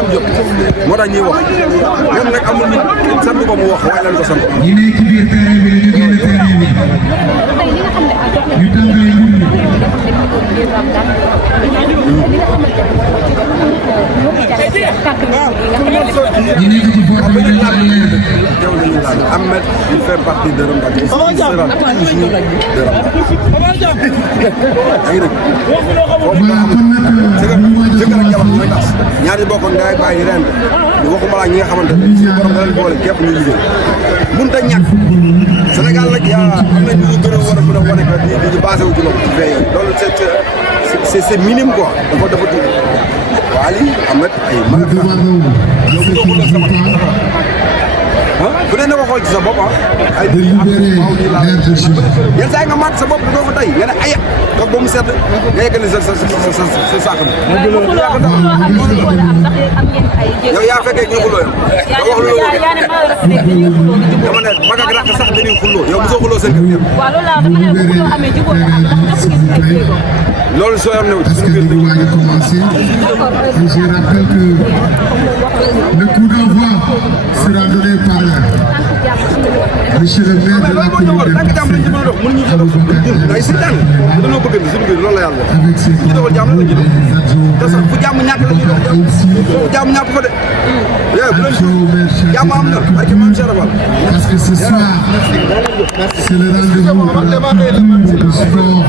Dame Diop moo tax ñuy wax ñoom nag amul nit sant ko mu wax waaye lan ko sant. ñi nekk ci biir terrain bi dañu génn terrain bi ñu tàngaay mbir mi. ñi nekk ci boîte bi dañu laal leen. Ahmed il fait partie de Ramdaan et il sera toujours de Ramdaan. ñaari bokk ndey ak baay yi ren waxuma la ñi nga xamante ne suñu borom da leen boole képp ñu liggéey mënut a ñàkk Sénégal nag yaa am na ñu gën a war a mën a wane que di basé wu ci loolu ci fee yooyu loolu c'est minime quoi dafa tuuti waa lii Ahmed ay mag bu dee na ko xool ci sa bopp ay yenn saa yi nga màtt sa bopp doo ko tey nga ne aya toog ba mu sedd nga yeggali sa saako bi. yow yaa fekkee ñu xuloo yow nga wax lu dama ne mag ak rakk sax dañuy xuloo yow mosoo xuloo seen kër. waaw loolu laa dama ne bu xuloo amee jubóo nga am ndax ngeen ay jéego. loolu soo yor new ci Parce que nous allons commencer. Et je rappelle que le coup d'envoi sera donné par monsieur le maire de la commune de Basse, ay si jàng dañoo bëgg suñu biir loolu la yàlla avec ses jàmm la ñu doon te sax fu adjoints, jàmm ñàkk la ñu doon jàmm ñàkk fa de jàmm am na barke maam Cheikh Fall parce que ce soir, c'est le rendez-vous de la culture, du sport.